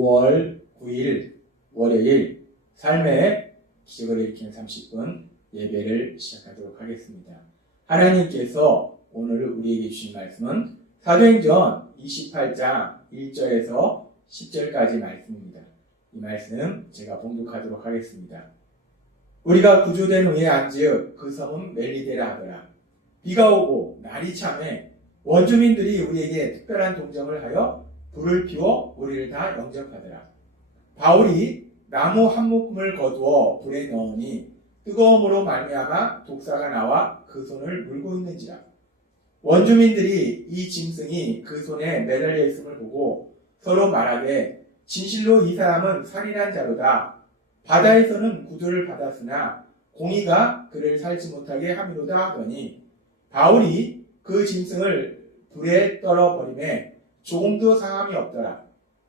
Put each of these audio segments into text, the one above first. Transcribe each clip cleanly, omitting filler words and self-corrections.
5월 9일 월요일 삶의 기적을 일으키는 30분 예배를 시작하도록 하겠습니다. 하나님께서 오늘 우리에게 주신 말씀은 사도행전 28장 1절에서 10절까지 말씀입니다. 이 말씀 제가 봉독하도록 하겠습니다. 우리가 구조된 후에 안즉 그 성은 멜리데라 하더라. 비가 오고 날이 참해 원주민들이 우리에게 특별한 동정을 하여 불을 피워 우리를 다 영접하더라. 바울이 나무 한 묶음을 거두어 불에 넣으니 뜨거움으로 말미암아 독사가 나와 그 손을 물고 있는지라. 원주민들이 이 짐승이 그 손에 매달려 있음을 보고 서로 말하되 진실로 이 사람은 살인한 자로다. 바다에서는 구두를 받았으나 공의가 그를 살지 못하게 함이로다 하더니 바울이 그 짐승을 불에 떨어버리매 조금도 상함이 없더라.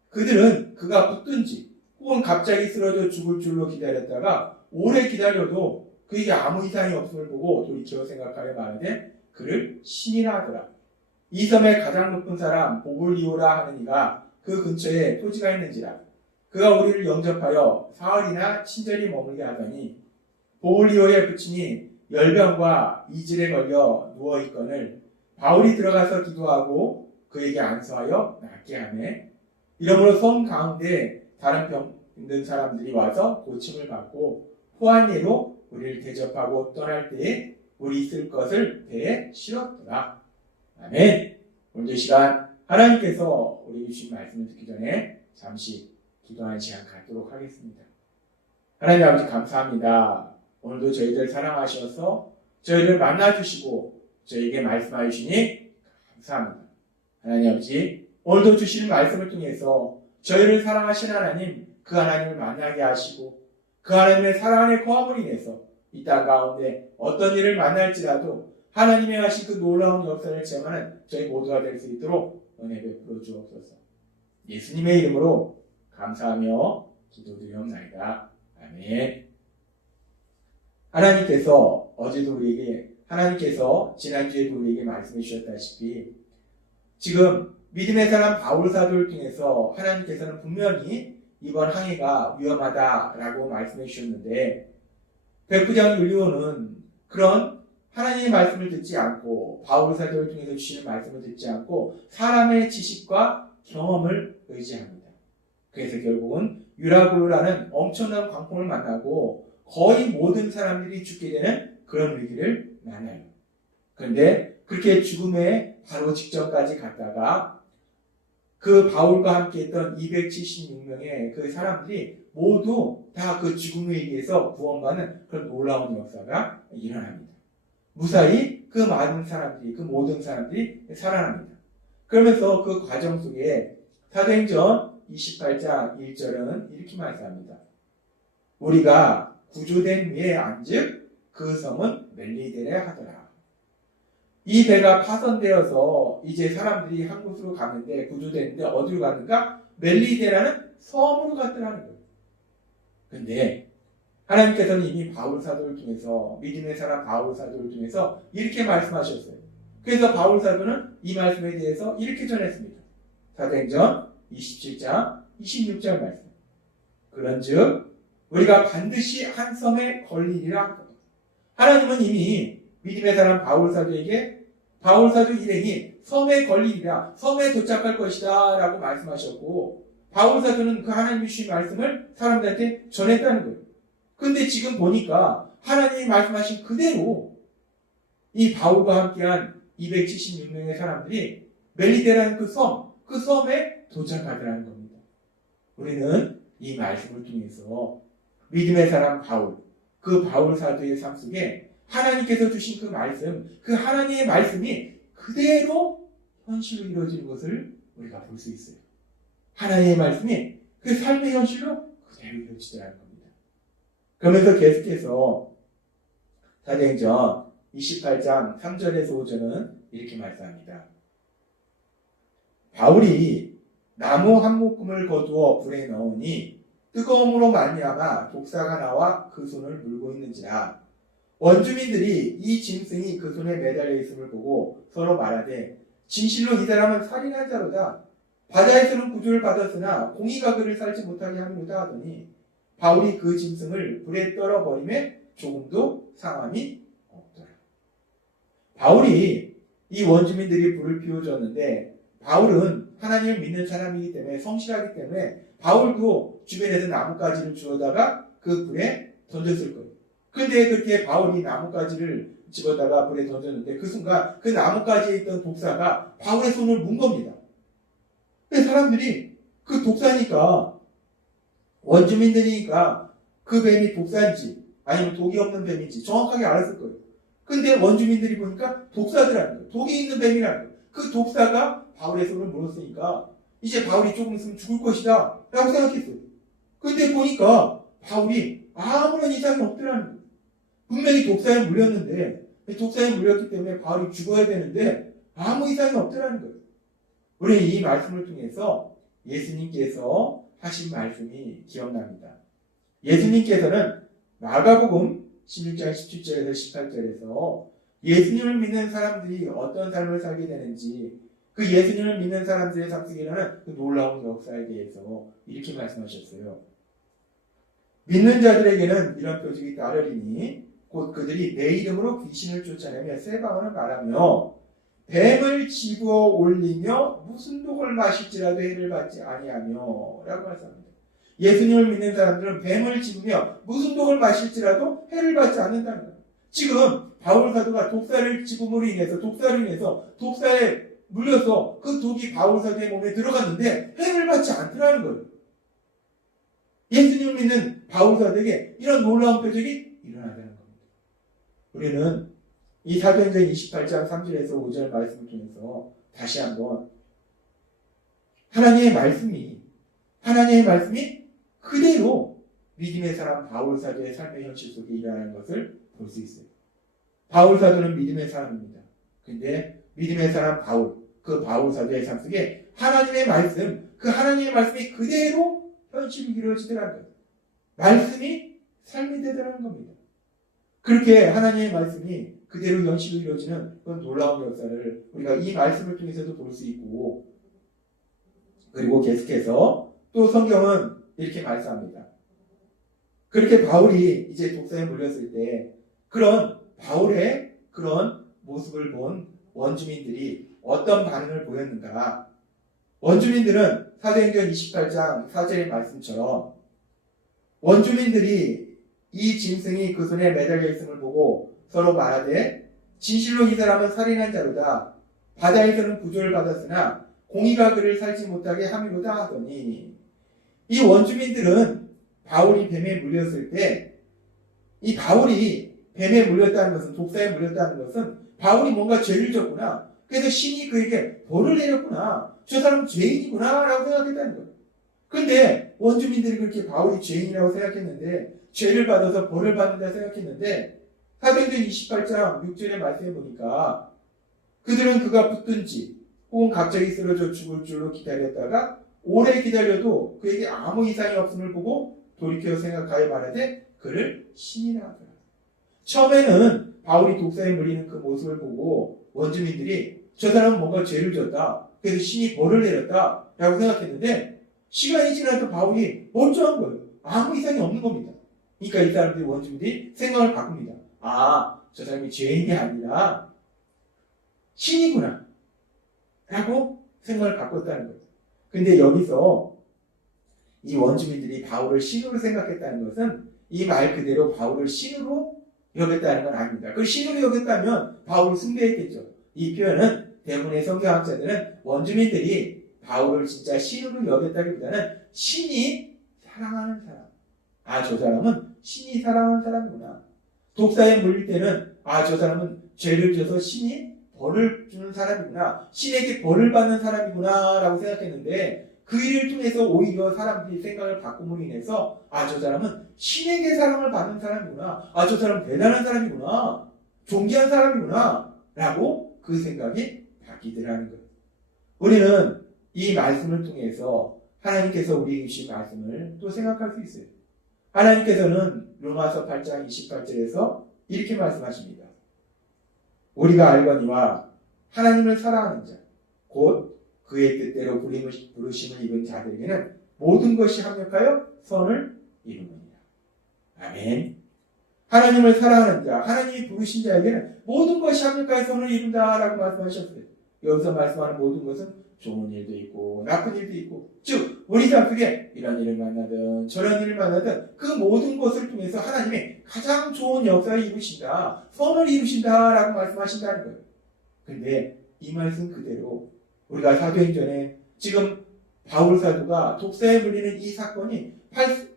그들은 그가 붙든지 혹은 갑자기 쓰러져 죽을 줄로 기다렸다가 오래 기다려도 그에게 아무 이상이 없음을 보고 돌이켜 생각하여 말하되 그를 신이라 하더라. 이 섬의 가장 높은 사람 보블리오라 하는 이가 그 근처에 토지가 있는지라. 그가 우리를 영접하여 사흘이나 친절히 머물게 하더니 보블리오의 부친이 열병과 이질에 걸려 누워있거늘 바울이 들어가서 기도하고 그에게 안수하여 낫게 하매 이러므로 섬 가운데 다른 병든 사람들이 와서 고침을 받고 호안예로 우리를 대접하고 떠날 때에 우리 있을 것을 배에 실었더라. 아멘. 오늘도 이 시간 하나님께서 우리 주신 말씀을 듣기 전에 잠시 기도하는 시간 갖도록 하겠습니다. 하나님 아버지 감사합니다. 오늘도 저희들 사랑하셔서 저희를 만나주시고 저희에게 말씀하여 주시니 감사합니다. 하나님 아버지 오늘도 주시는 말씀을 통해서 저희를 사랑하신 하나님 그 하나님을 만나게 하시고 그 하나님의 사랑 안에 거함으로 인해서 이 땅 가운데 어떤 일을 만날지라도 하나님의 하신 그 놀라운 역사를 체험하는 저희 모두가 될 수 있도록 은혜 베풀어 주옵소서. 예수님의 이름으로 감사하며 기도드리옵나이다. 아멘. 하나님께서 어제도 하나님께서 지난주에도 우리에게 말씀해 주셨다시피 지금 믿음의 사람 바울 사도를 통해서 하나님께서는 분명히 이번 항해가 위험하다라고 말씀해 주셨는데 백부장 율리오는 그런 하나님의 말씀을 듣지 않고 바울 사도를 통해서 주시는 말씀을 듣지 않고 사람의 지식과 경험을 의지합니다. 그래서 결국은 유라굴루라는 엄청난 광풍을 만나고 거의 모든 사람들이 죽게 되는 그런 위기를 만나요. 그런데 그렇게 죽음의 바로 직전까지 갔다가 그 바울과 함께 했던 276명의 그 사람들이 모두 다 그 죽음에 의해서 구원받는 그런 놀라운 역사가 일어납니다. 무사히 그 많은 사람들이, 그 모든 사람들이 살아납니다. 그러면서 그 과정 속에 사도행전 28장 1절은 이렇게 말씀합니다. 우리가 구조된 위에 앉을 그 성은 멜리데레 하더라. 이 배가 파손되어서 이제 사람들이 한 곳으로 가는데 구조됐는데 어디로 갔는가? 멜리데라는 섬으로 갔더라는 거예요. 그런데 하나님께서는 이미 바울 사도를 통해서 믿음의 사람 바울 사도를 통해서 이렇게 말씀하셨어요. 그래서 바울 사도는 이 말씀에 대해서 이렇게 전했습니다. 사도행전 27장 26절 말씀. 그런즉 우리가 반드시 한 섬에 걸리리라. 하나님은 이미 믿음의 사람 바울 사도에게 바울 사도 일행이 섬에 걸리리라, 섬에 도착할 것이다 라고 말씀하셨고 바울 사도는 그 하나님이 주신 말씀을 사람들한테 전했다는 거예요. 그런데 지금 보니까 하나님이 말씀하신 그대로 이 바울과 함께한 276명의 사람들이 멜리데라는 그 섬에 도착하더라는 겁니다. 우리는 이 말씀을 통해서 믿음의 사람 바울, 그 바울 사도의 삶 속에 하나님께서 주신 그 말씀, 그 하나님의 말씀이 그대로 현실로 이루어지는 것을 우리가 볼 수 있어요. 하나님의 말씀이 그 삶의 현실로 그대로 이루어지더라는 겁니다. 그러면서 계속해서 사도행전 28장 3절에서 5절은 이렇게 말씀합니다. 바울이 나무 한 묶음을 거두어 불에 넣으니 뜨거움으로 말미암아 독사가 나와 그 손을 물고 있는지라. 원주민들이 이 짐승이 그 손에 매달려 있음을 보고 서로 말하되 진실로 이 사람은 살인한 자로다. 바다에서는 구조를 받았으나 공의가 그를 살지 못하게 하는구다 하더니 바울이 그 짐승을 불에 떨어버림에 조금도 상함이 없더라. 바울이 이 원주민들이 불을 피워줬는데 바울은 하나님을 믿는 사람이기 때문에 성실하기 때문에 바울도 주변에서 나뭇가지를 주워다가 그 불에 던졌을 거예요. 근데 그렇게 바울이 나뭇가지를 집어다가 불에 던졌는데 그 순간 그 나뭇가지에 있던 독사가 바울의 손을 문 겁니다. 근데 사람들이 그 독사니까 원주민들이니까 그 뱀이 독사인지 아니면 독이 없는 뱀인지 정확하게 알았을 거예요. 근데 원주민들이 보니까 독사더라는 거예요. 독이 있는 뱀이라는 거예요. 그 독사가 바울의 손을 물었으니까 이제 바울이 조금 있으면 죽을 것이다 라고 생각했어요. 근데 보니까 바울이 아무런 이상이 없더라는 거예요. 분명히 독사에 물렸는데 독사에 물렸기 때문에 바울이 죽어야 되는데 아무 이상이 없더라는 거예요. 우리는 이 말씀을 통해서 예수님께서 하신 말씀이 기억납니다. 예수님께서는 마가복음 16장 17절에서 18절에서 예수님을 믿는 사람들이 어떤 삶을 살게 되는지 그 예수님을 믿는 사람들의 삶 속에 일어나는 그 놀라운 역사에 대해서 이렇게 말씀하셨어요. 믿는 자들에게는 이런 표적이 따르리니 곧 그들이 내 이름으로 귀신을 쫓아내며 새 방언을 말하며 뱀을 집어 올리며 무슨 독을 마실지라도 해를 받지 아니하며 라고 말씀합니다. 예수님을 믿는 사람들은 뱀을 집으며 무슨 독을 마실지라도 해를 받지 않는다는 거예요. 지금 바울 사도가 독사를 집음으로 인해서 독사에 물려서 그 독이 바울 사도의 몸에 들어갔는데 해를 받지 않더라는 거예요. 예수님을 믿는 바울 사도에게 이런 놀라운 표적이 일어나다는 겁니다. 우리는 이 사도행전 28장 3절에서 5절 말씀을 통해서 다시 한번 하나님의 말씀이 그대로 믿음의 사람 바울 사도의 삶의 현실 속에 일어나는 것을 볼 수 있어요. 바울 사도는 믿음의 사람입니다. 근데 믿음의 사람 그 바울 사도의 삶 속에 하나님의 말씀이 그대로 현실이 이루어지더라는 거예요. 말씀이 삶이 되더라는 겁니다. 그렇게 하나님의 말씀이 그대로 현실로 이루어지는 그런 놀라운 역사를 우리가 이 말씀을 통해서도 볼 수 있고, 그리고 계속해서 또 성경은 이렇게 말씀합니다. 그렇게 바울이 이제 독사에 물렸을 때 그런 바울의 그런 모습을 본 원주민들이 어떤 반응을 보였는가? 원주민들은 사도행전 28장 4절의 말씀처럼 원주민들이 이 짐승이 그 손에 매달려 있음을 보고 서로 말하되 진실로 이 사람은 살인한 자로다. 바다에서는 구조를 받았으나 공의가 그를 살지 못하게 함이로다 하더니, 이 원주민들은 바울이 뱀에 물렸을 때 이 바울이 뱀에 물렸다는 것은, 독사에 물렸다는 것은 바울이 뭔가 죄를 졌구나, 그래서 신이 그에게 벌을 내렸구나, 저 사람은 죄인이구나 라고 생각했다는 거예요. 근데 원주민들이 그렇게 바울이 죄인이라고 생각했는데, 죄를 받아서 벌을 받는다 생각했는데, 사도행전 28장 6절의 말씀에 보니까 그들은 그가 붙든지 혹은 갑자기 쓰러져 죽을 줄로 기다렸다가 오래 기다려도 그에게 아무 이상이 없음을 보고 돌이켜 생각하여 말하되 그를 신이라 하더라. 처음에는 바울이 독사에 물리는 그 모습을 보고 원주민들이 저 사람은 뭔가 죄를 졌다, 그래서 신이 벌을 내렸다 라고 생각했는데, 시간이 지나도 바울이 멀쩡한 거예요. 아무 이상이 없는 겁니다. 그러니까 이 사람들이, 원주민들이 생각을 바꿉니다. 저 사람이 죄인이 아니라 신이구나 라고 생각을 바꿨다는 거예요. 근데 여기서 이 원주민들이 바울을 신으로 생각했다는 것은 이 말 그대로 바울을 신으로 여겼다는 건 아닙니다. 그 신으로 여겼다면 바울을 숭배했겠죠. 이 표현은 대부분의 성경학자들은 원주민들이 바울을 진짜 신으로 여겼다기보다는 신이 사랑하는 사람, 저 사람은 신이 사랑하는 사람이구나, 독사에 물릴 때는 저 사람은 죄를 져서 신이 벌을 주는 사람이구나, 신에게 벌을 받는 사람이구나 라고 생각했는데, 그 일을 통해서 오히려 사람들이 생각을 바꿈으로 인해서 저 사람은 신에게 사랑을 받는 사람이구나, 저 사람은 대단한 사람이구나, 존귀한 사람이구나 라고 그 생각이 바뀌더라는 거예요. 우리는 이 말씀을 통해서 하나님께서 우리에게 주신 말씀을 또 생각할 수 있어요. 하나님께서는 로마서 8장 28절에서 이렇게 말씀하십니다. 우리가 알거니와 하나님을 사랑하는 자, 곧 그의 뜻대로 부르심을 입은 자들에게는 모든 것이 합력하여 선을 이루느니라. 아멘. 하나님을 사랑하는 자, 하나님이 부르신 자에게는 모든 것이 합력하여 선을 이룬다라고 말씀하셨어요. 여기서 말씀하는 모든 것은 좋은 일도 있고 나쁜 일도 있고, 즉 우리 삶 속에 이런 일을 만나든 저런 일을 만나든 그 모든 것을 통해서 하나님이 가장 좋은 역사를 이루신다, 선을 이루신다라고 말씀하신다는 거예요. 근데 이 말씀 그대로 우리가 사도행전에 지금 바울 사도가 독사에 물리는 이 사건이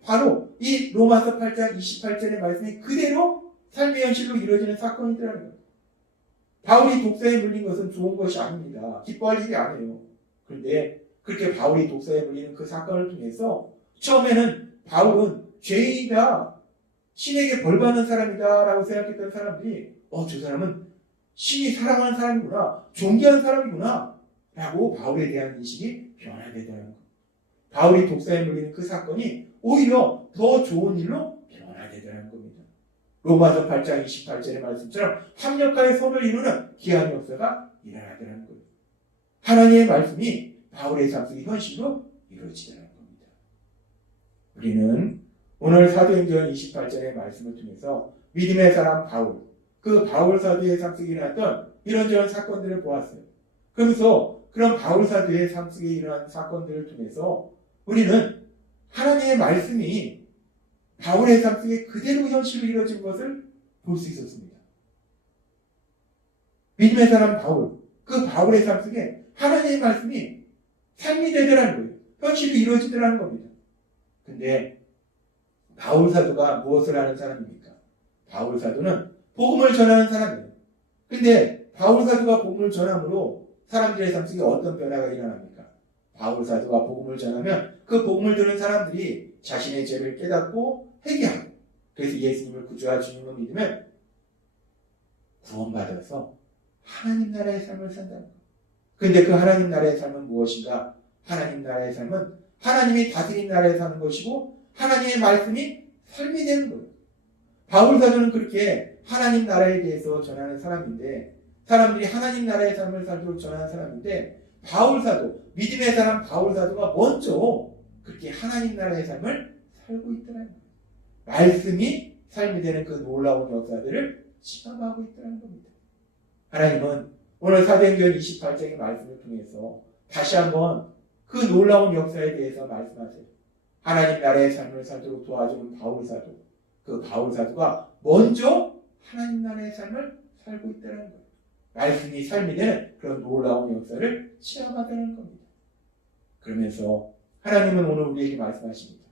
바로 이 로마서 8장 28절의 말씀이 그대로 삶의 현실로 이루어지는 사건이더라는 거예요. 바울이 독사에 물린 것은 좋은 것이 아닙니다. 기뻐할 일이 아니에요. 그런데 그렇게 바울이 독사에 물리는 그 사건을 통해서 처음에는 바울은 죄인이다, 신에게 벌받는 사람이다 라고 생각했던 사람들이 저 사람은 신이 사랑하는 사람이구나, 존귀한 사람이구나 라고 바울에 대한 인식이 변화되더라는 거예요. 바울이 독사에 물리는 그 사건이 오히려 더 좋은 일로 변화되더라는 겁니다. 로마서 8장 28절의 말씀처럼 합력하여 선을 이루는 귀한 역사가 일어나더라는 거예요. 하나님의 말씀이 바울의 삶 속의 현실로 이루어지더라는 겁니다. 우리는 오늘 사도행전 28절의 말씀을 통해서 믿음의 사람 바울, 그 바울 사도의 삶 속에 일어났던 이런저런 사건들을 보았어요. 그러면서 그런 바울 사도의 삶 속에 일어난 사건들을 통해서 우리는 하나님의 말씀이 바울의 삶 속에 그대로 현실로 이루어진 것을 볼 수 있었습니다. 믿음의 사람 바울, 그 바울의 삶 속에 하나님의 말씀이 삶이 되더라는 거예요. 현실로 이루어지더라는 겁니다. 근데 바울 사도가 무엇을 하는 사람입니까? 바울 사도는 복음을 전하는 사람이에요. 근데 바울 사도가 복음을 전함으로 사람들의 삶 속에 어떤 변화가 일어납니까? 바울 사도가 복음을 전하면 그 복음을 듣는 사람들이 자신의 죄를 깨닫고 회개하고, 그래서 예수님을 구주와 주님으로 믿으면 구원받아서 하나님 나라의 삶을 산다는 거예요. 근데 그 하나님 나라의 삶은 무엇인가? 하나님 나라의 삶은 하나님이 다스린 나라에 사는 것이고 하나님의 말씀이 삶이 되는 거예요. 바울 사도는 그렇게 하나님 나라에 대해서 전하는 사람인데, 사람들이 하나님 나라의 삶을 살도록 전하는 사람인데, 바울 사도, 믿음의 사람 바울 사도가 먼저 그렇게 하나님 나라의 삶을 살고 있더라는 거예요. 말씀이 삶이 되는 그 놀라운 역사들을 체험하고 있더라는 겁니다. 하나님은 오늘 사도행전 28장의 말씀을 통해서 다시 한번 그 놀라운 역사에 대해서 말씀하세요. 하나님 나라의 삶을 살도록 도와주는 바울 사도, 그 바울 사도가 먼저 하나님 나라의 삶을 살고 있다는 거예요. 말씀이 삶이 되는 그런 놀라운 역사를 체험하다는 겁니다. 그러면서 하나님은 오늘 우리에게 말씀하십니다.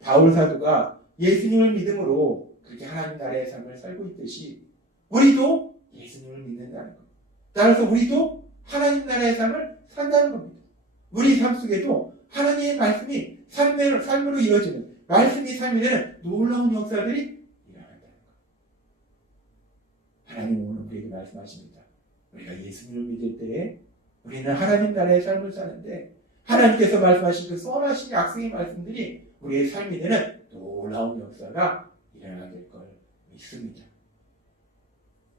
바울 사도가 예수님을 믿음으로 그렇게 하나님 나라의 삶을 살고 있듯이 우리도 예수님을 믿는다는 겁니다. 따라서 우리도 하나님 나라의 삶을 산다는 겁니다. 우리 삶 속에도 하나님의 말씀이 삶으로 이루어지는, 말씀이 삶이 되는 놀라운 역사들이 일어난다는 겁니다. 하나님은 오늘 우리에게 말씀하십니다. 우리가 예수님을 믿을 때에 우리는 하나님 나라의 삶을 사는데, 하나님께서 말씀하신 그 선하신 약속의 말씀들이 우리의 삶이 되는 놀라운 역사가 일어나게 될 걸 믿습니다.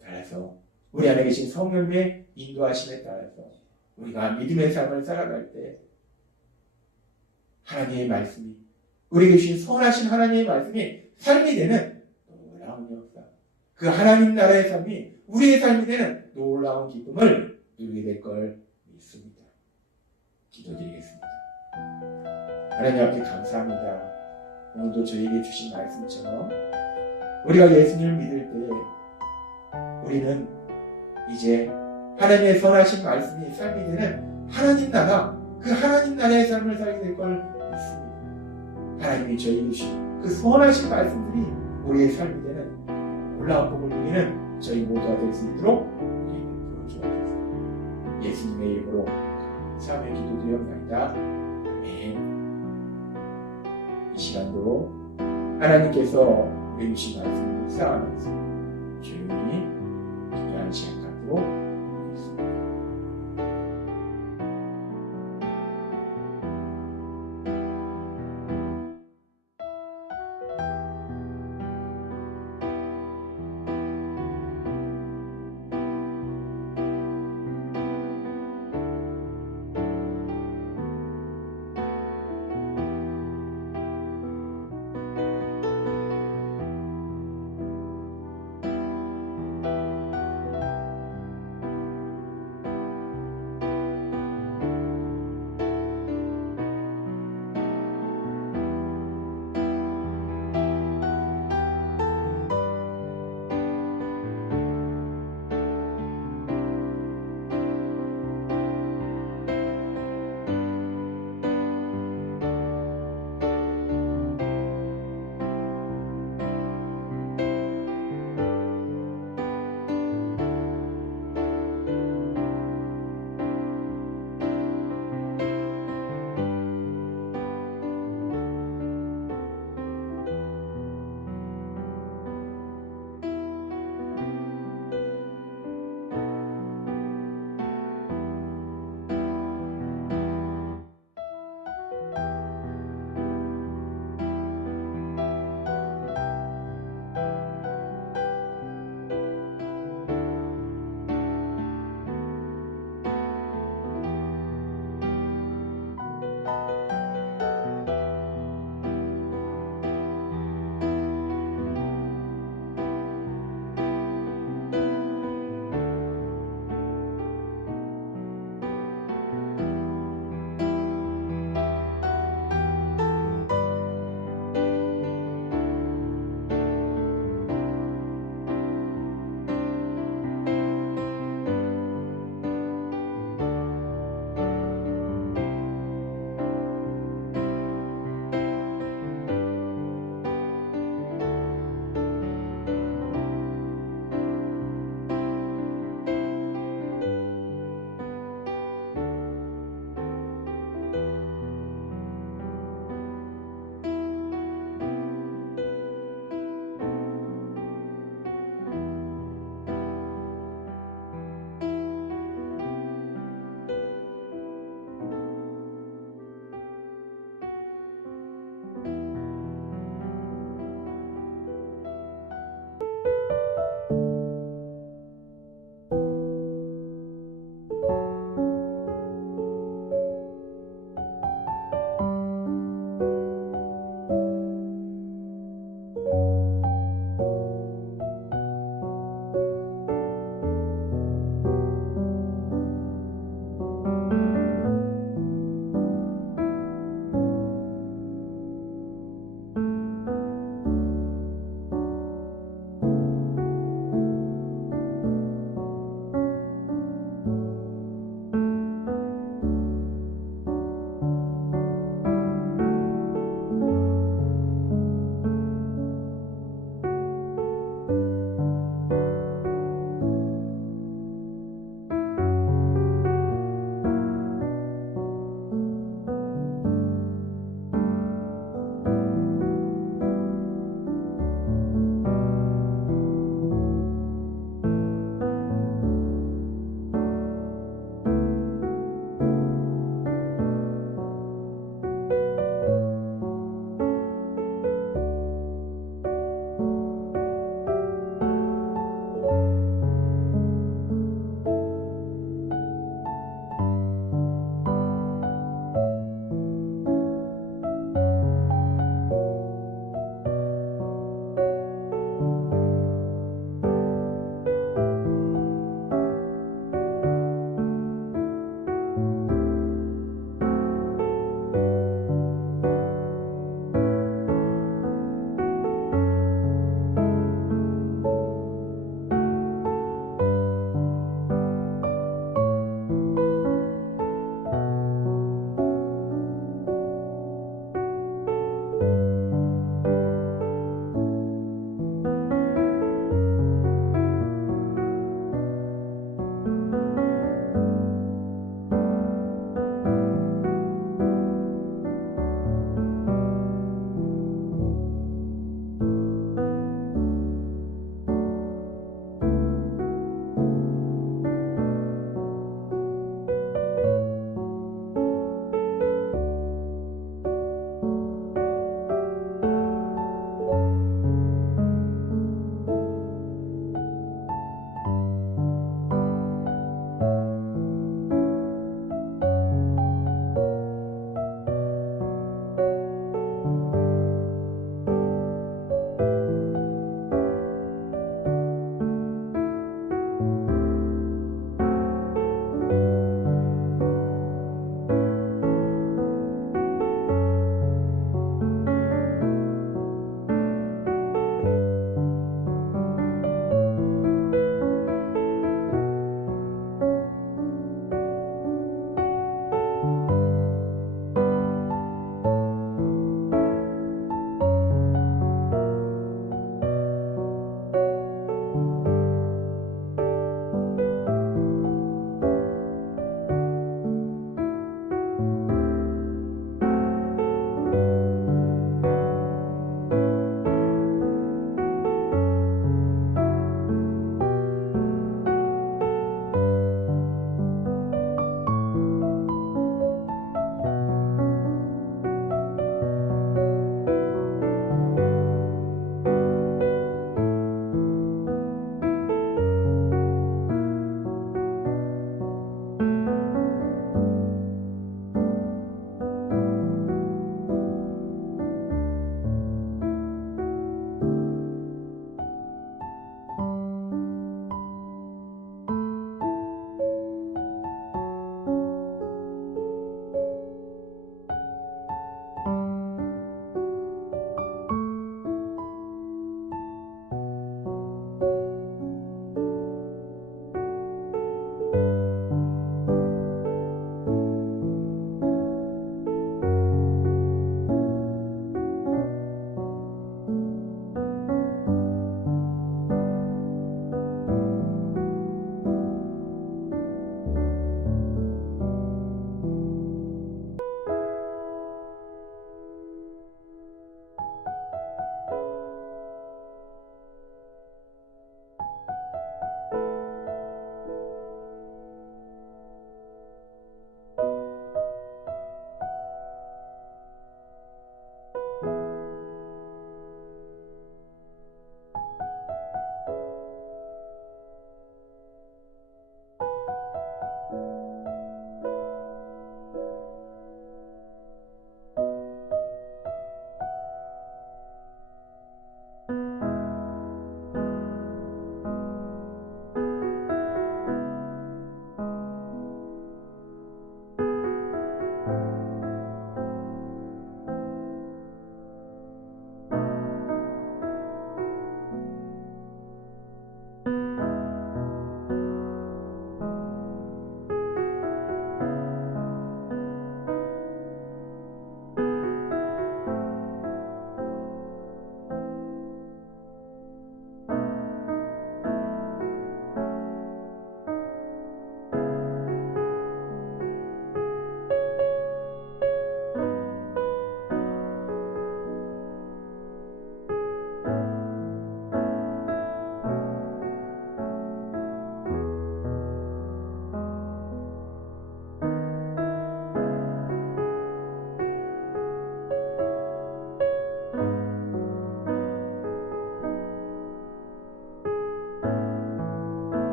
따라서 우리 안에 계신 성령님의 인도하심에 따라서 우리가 믿음의 삶을 살아갈 때 하나님의 말씀이, 우리에게 주신 선하신 하나님의 말씀이 삶이 되는 놀라운 역사, 그 하나님 나라의 삶이 우리의 삶이 되는 놀라운 기쁨을 누리게 될 걸 믿습니다. 기도드리겠습니다. 하나님 앞에 감사합니다. 오늘도 저에게 주신 말씀처럼 우리가 예수님을 믿을 때 우리는 이제 하나님의 선하신 말씀이 삶이 되는 하나님 나라, 그 하나님 나라의 삶을 살게 될 걸 믿습니다. 하나님이 저에게 주신 그 선하신 말씀들이 우리의 삶이 되는 놀라운 복을 누리는 저희 모두가 될 수 있도록 우리에게 부어주옵소서. 예수님의 이름으로 감사하며 기도드리옵나이다. 아멘. 이 시간도 하나님께서 우리 주신 말씀을 묵상하면서 조용히